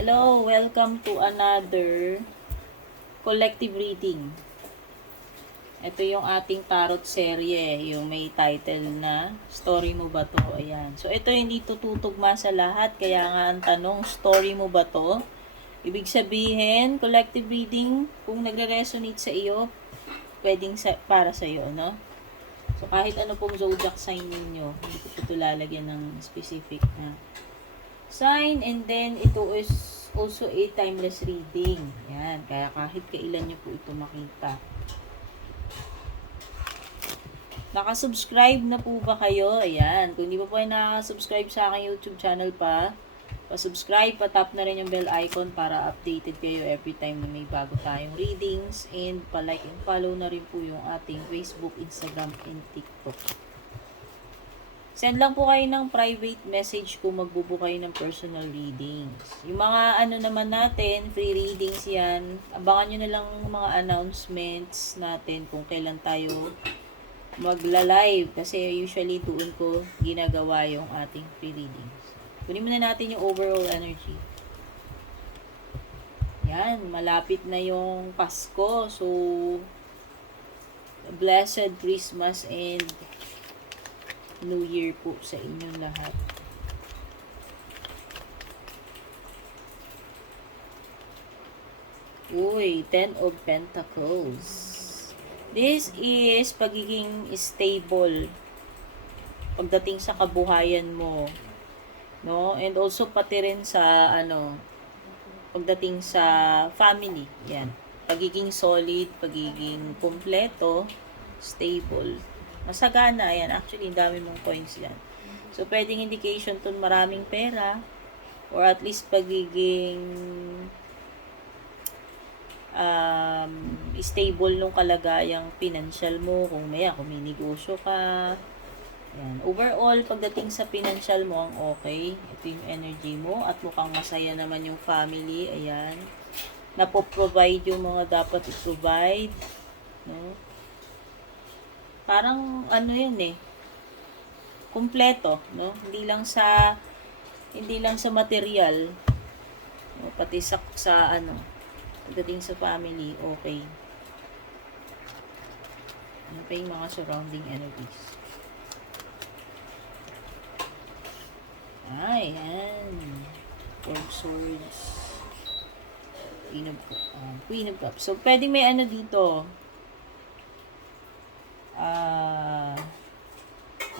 Hello, welcome to another collective reading. Ito yung ating tarot serye, yung may title na Story Mo Ba To? Ayan. So, ito hindi tututugma sa lahat, kaya nga ang tanong, story mo ba to? Ibig sabihin, collective reading, kung nagre-resonate sa iyo, pwedeng para sa iyo, no? So, kahit ano pong zodiac sign ninyo, hindi ko ito lalagyan ng specific na sign, and then ito is also a timeless reading. Yan, kaya kahit kailan nyo po ito makita. Nakasubscribe na po ba kayo? Ayan, kung hindi pa po kayo nakasubscribe sa aking YouTube channel pa-subscribe, pa-tap na rin yung bell icon para updated kayo every time na may bago tayong readings, and pa-like and follow na rin po yung ating Facebook, Instagram, and TikTok. Send lang po kayo ng private message kung magbubuo kayo ng personal readings. Yung mga ano naman natin, free readings yan, abangan nyo na lang mga announcements natin kung kailan tayo magla-live. Kasi usually doon ko ginagawa yung ating free readings. Kunin muna natin yung overall energy. Yan, malapit na yung Pasko. So, blessed Christmas and New Year po sa inyong lahat. Uy, 10 of Pentacles. This is pagiging stable pagdating sa kabuhayan mo, no? And also pati rin sa pagdating sa family. Yan. Pagiging solid, pagiging kumpleto, stable. Masagana, yan. Actually, dami mong points yan. So, pwedeng indication to maraming pera, or at least pagiging stable nung kalagayang financial mo, kung may negosyo ka. Yan. Overall, pagdating sa financial mo, ang okay. Ito yung energy mo, at mukhang masaya naman yung family. Ayan. Napoprovide yung mga dapat i-provide. No? Parang yun kumpleto, no? Hindi lang sa material, no? Pati sa pagdating sa family, okay. Ano pa yung mga surrounding energies? Ayan. Four of Swords. Queen of Cups. So, pwedeng may dito.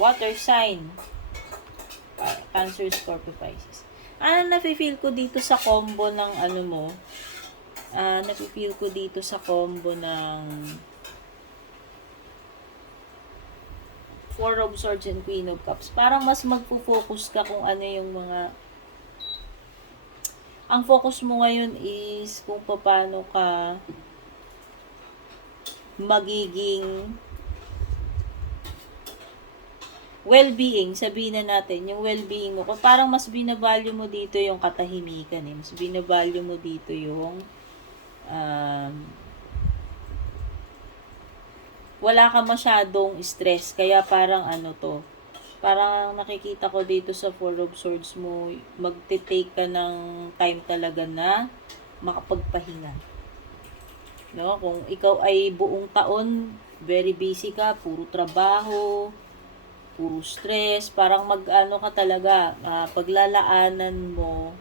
Water sign. Cancer, Scorpio, Pisces. Nafe-feel ko dito sa combo ng mo. Nafe-feel ko dito sa combo ng Four of Swords and Queen of Cups. Parang mas magpo-focus ka kung ano yung mga... Ang focus mo ngayon is kung paano ka magiging well-being, sabihin na natin, yung well-being mo. Parang mas binavalue mo dito yung katahimikan Mas binavalue mo dito yung wala ka masyadong stress. Kaya parang parang nakikita ko dito sa Four of Swords mo, magte-take ka ng time talaga na makapagpahinga. No? Kung ikaw ay buong taon, very busy ka, puro trabaho, puro stress, parang ka talaga, paglalaanan mo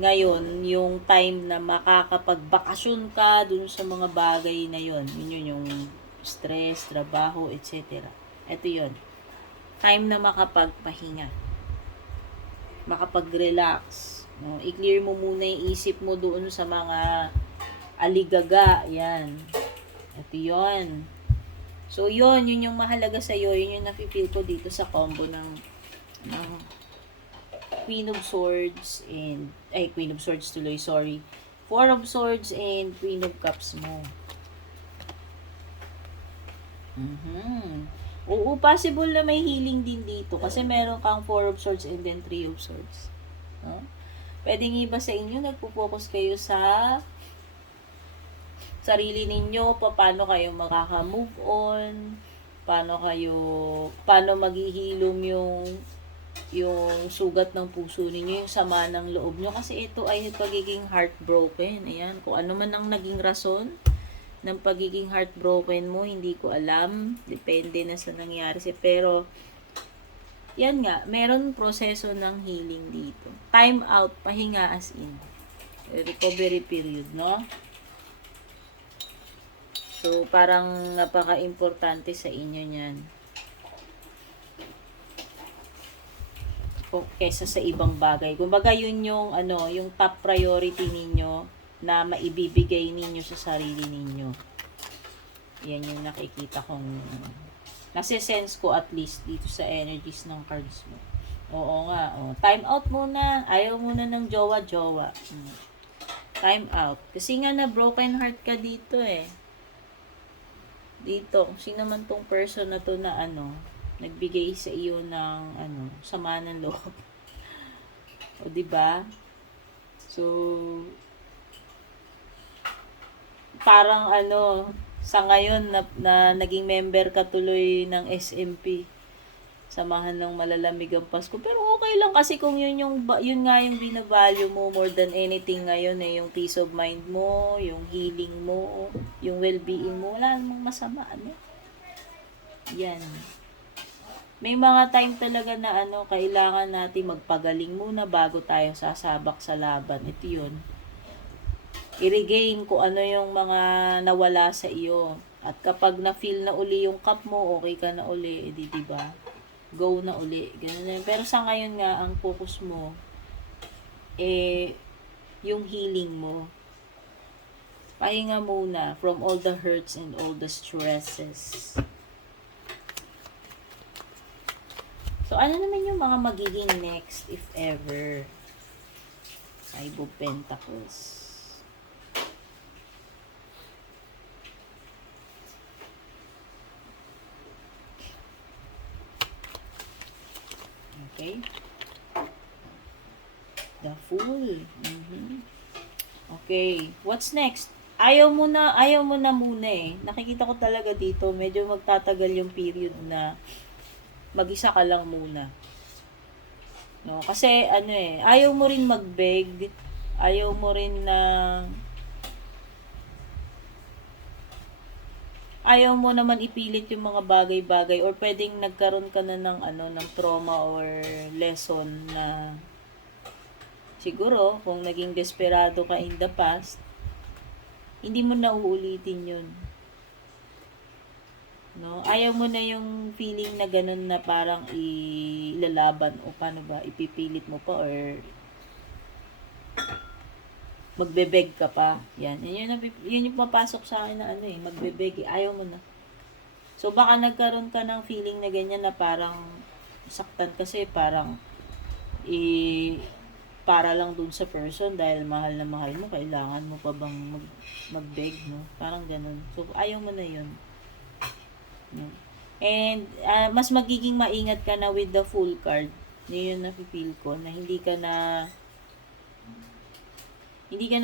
ngayon yung time na makakapagbakasyon ka dun sa mga bagay na yon. Yun yung stress, trabaho, etc. Ito yon. Time na makapagpahinga. Makapag-relax. No? I-clear mo muna yung isip mo doon sa mga aligaga. Yan. Ito yon. So, yun yung mahalaga sa'yo. Yun yung nafe-feel ko dito sa combo ng Queen of Swords and... Queen of Swords tuloy, sorry. Four of Swords and Queen of Cups mo. Oo, possible na may healing din dito kasi meron kang Four of Swords and then Three of Swords. No? Pwedeng iba sa inyo, nagpo-focus kayo sa sarili ninyo, paano kayo makaka-move on, paano maghihilom yung yung sugat ng puso ninyo, yung sama ng loob nyo. Kasi ito ay pagiging heartbroken. Ayan, kung ano man ang naging rason ng pagiging heartbroken mo, hindi ko alam. Depende na sa nangyari siya. Pero, yan nga, meron proseso ng healing dito. Time out, pahinga as in. Recovery period, no? So, parang napaka-importante sa inyo niyan. Kesa sa ibang bagay. Kumbaga yun yung yung top priority ninyo na maibibigay ninyo sa sarili ninyo. Yan yung nakikita kong nase-sense ko at least dito sa energies ng cards mo. Oo nga, oh. Time out muna. Ayaw muna ng jowa-jowa. Time out. Kasi nga na broken heart ka dito eh. Dito, sino man tong person na to na nagbigay sa iyo ng sama ng loob. O di ba? So parang sa ngayon na naging member ka tuloy ng SMP. Samahan ng Malalamig ang Pasko. Pero okay lang kasi kung yun nga yung binavalue mo more than anything ngayon yung peace of mind mo, yung healing mo, yung well-being mo, wala namang masama Yan. May mga time talaga na kailangan natin magpagaling muna bago tayo sasabak sa laban. Ito yun. I-regain kung ano yung mga nawala sa iyo. At kapag na-feel na uli yung cup mo, okay ka na uli, diba? Go na uli. Ganun na. Pero sa ngayon nga, ang focus mo, yung healing mo. Pahinga muna from all the hurts and all the stresses. So, ano naman yung mga magiging next, if ever? Five of Pentacles. Okay. The Fool. Okay. What's next? Ayaw mo na muna eh. Nakikita ko talaga dito, medyo magtatagal yung period na mag-isa ka lang muna. No, kasi ayaw mo rin mag-beg, ayaw mo rin na ayaw mo naman ipilit yung mga bagay-bagay or pwedeng nagkaroon ka na ng trauma or lesson na siguro kung naging desperado ka in the past, hindi mo na uulitin yun. No? Ayaw mo na yung feeling na ganun na parang ilalaban o paano ba, ipipilit mo pa or magbebeg ka pa. Yan. Yun yung papasok sa akin na magbebeg. Ayaw mo na. So, baka nagkaroon ka ng feeling na ganyan na parang saktan kasi parang para lang dun sa person dahil mahal na mahal mo, kailangan mo pa bang magbeg, no? Parang ganun. So, ayaw mo na yun. And mas magiging maingat ka na with the Fool card. Yun yung napipil ko na hindi ka na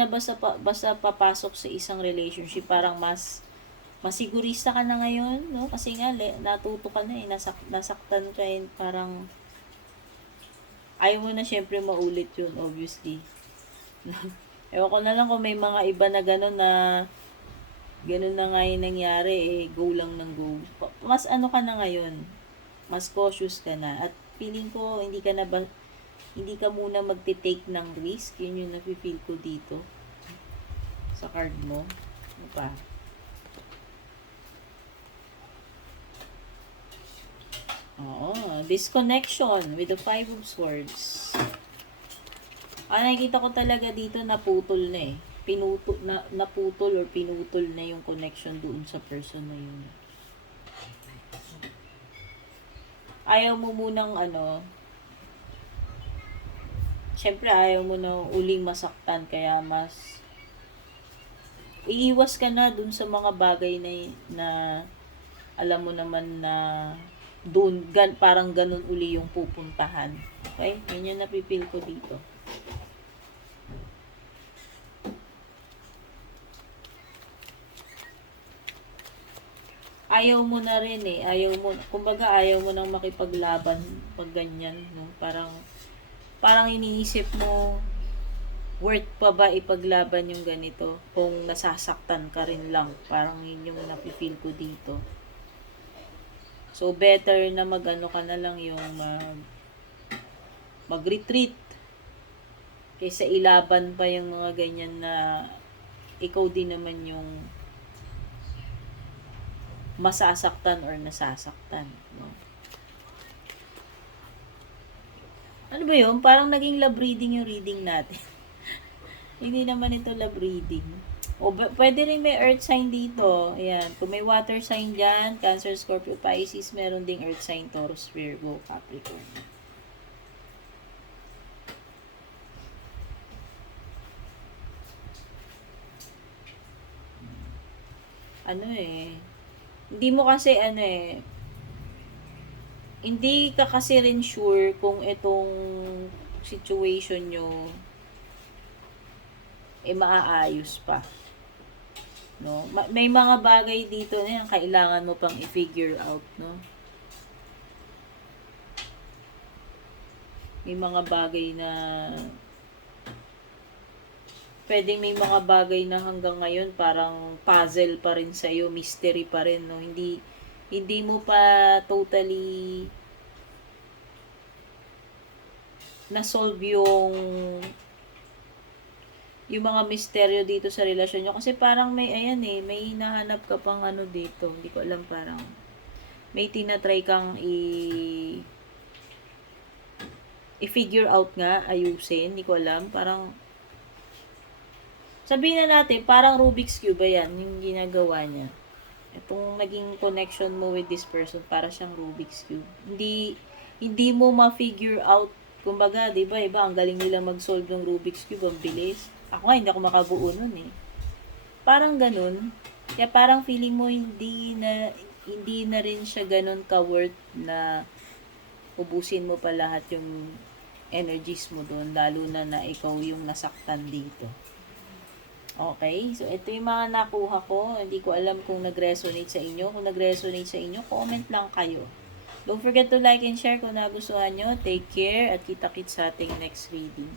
basta papasok sa isang relationship, parang mas masigurista ka na ngayon, no? Kasi nga natuto ka na nasaktan ka parang ayaw mo na syempre maulit yun, obviously. Ewan ko na lang kung may mga iba na gano'n na nga yung nangyari, go lang ng go. Mas ka na ngayon, mas cautious ka na. At feeling ko, hindi ka muna magte-take ng risk. Yun yung napipil ko dito. Sa card mo. Ano pa? Oo, disconnection with the Five of Swords. Nakikita ko talaga dito naputol na naputol or pinutol na yung connection doon sa person na yun. Ayaw mo munang syempre ayaw mo na uling masaktan, kaya mas iiwas ka na dun sa mga bagay na alam mo naman na doon parang ganun uli yung pupuntahan. Okay? Yun yung napipil ko dito. ayaw mo na rin eh. Kumbaga ayaw mo nang makipaglaban pag ganyan, no? Parang iniisip mo, worth pa ba ipaglaban yung ganito kung nasasaktan ka rin lang. Parang yun yung napifeel ko dito. So, better na mag-ano ka na lang yung mag-retreat kaysa ilaban pa yung mga ganyan na ikaw din naman yung masasaktan or nasasaktan, no? Ano ba yun? Parang naging love reading yung reading natin. Hindi naman ito love reading. O, pwede rin may earth sign dito. Ayan. Kung may water sign dyan, Cancer, Scorpio, Pisces, meron ding earth sign, Taurus, Virgo, Capricorn. Ano eh. Hindi mo kasi hindi ka kasi rin sure kung itong situation nyo maaayos pa. No? May mga bagay dito na yan, kailangan mo pang i-figure out, no? May mga bagay na pwedeng may mga bagay na hanggang ngayon parang puzzle pa rin sa'yo, mystery pa rin, no? Hindi mo pa totally na-solve yung mga misteryo dito sa relasyon nyo. Kasi parang may may hinahanap ka pang dito. Hindi ko alam, parang may tinatry kang i-figure out nga, ayusin. Hindi ko alam. Parang sabihin na natin, parang Rubik's Cube ba yan, yung ginagawa niya. Itong naging connection mo with this person, para siyang Rubik's Cube. Hindi mo ma-figure out. Kumbaga, di ba, iba, ang galing nila mag-solve ng Rubik's Cube, ang bilis. Ako nga, hindi ako makabuo nun eh. Parang ganun. Kaya parang feeling mo hindi na rin siya ganun ka-worth na ubusin mo pa lahat yung energies mo doon, lalo na ikaw yung nasaktan dito. Okay? So, ito yung mga nakuha ko. Hindi ko alam kung nag-resonate sa inyo. Kung nag-resonate sa inyo, comment lang kayo. Don't forget to like and share kung nagustuhan nyo. Take care at kita-kits sa ating next reading.